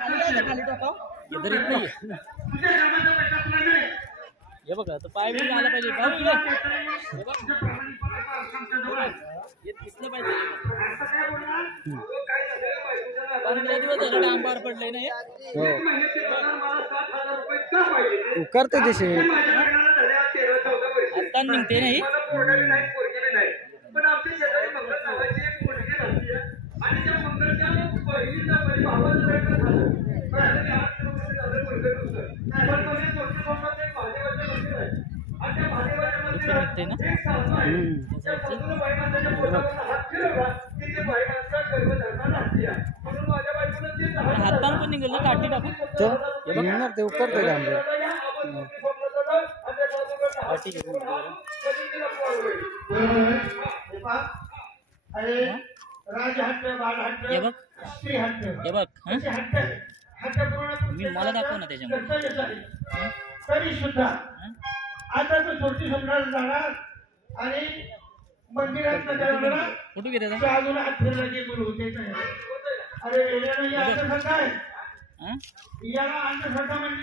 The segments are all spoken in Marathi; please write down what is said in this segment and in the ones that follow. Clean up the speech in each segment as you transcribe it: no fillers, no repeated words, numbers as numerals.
इधर येत नाही हे बघा तो पाय बी आला पाहिजे भाऊ इकडे हे दिसलं पाहिजे 15 दिवस झाले डांग पार पडलंय ना हे करते दिसे आता निघते नाही पण आमच्या शेजारी मंगल नावाची एक मुलगी राहते आणि त्या मंगलच्या बहिणीचा भावाचं लग्न झालं पण आता ते 8 वर्ष झालं मुलगा होतं पण कोणी मोठे कोणाचं एक महादेवाचं मंदिर आहे आणि त्या महादेवाच्या मंदिरात एक साधू आहे त्या साधूला बाई माणसाच्या पोटावर हात फिरवला की ते बाई माणसा गर्भधारणा लागते म्हणून माझ्या बायकोनं ते हातानं पण निघालं काठी टाकून ते करते हे बघ मी मला दाखव ना त्याच्यामध्ये तरी सुद्धा आता तो छोटी सम्राट जाणार आणि मंदिरात कुठे गेले अजून हात फिरला की होते अरे काय याला अंधश्रद्धा म्हणजे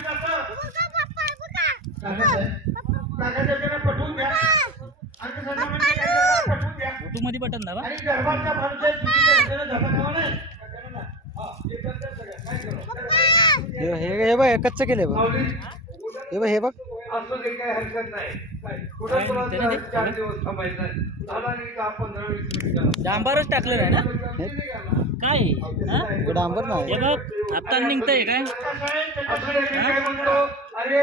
पटवून द्या अंधश्रद्धा म्हणजे पटवून द्या मध्ये बटन दाबा आणि गर्भाच्या हे बघ कच्च केले बघ हे बघ असं काही हरकत नाही कुठं 4 दिवस थांबायचं झाला नाही का 15-20 मिनिटं डांबरच टाकलं आहे ना काय डांबर नाही हे बघ आता निघतंय काय अरे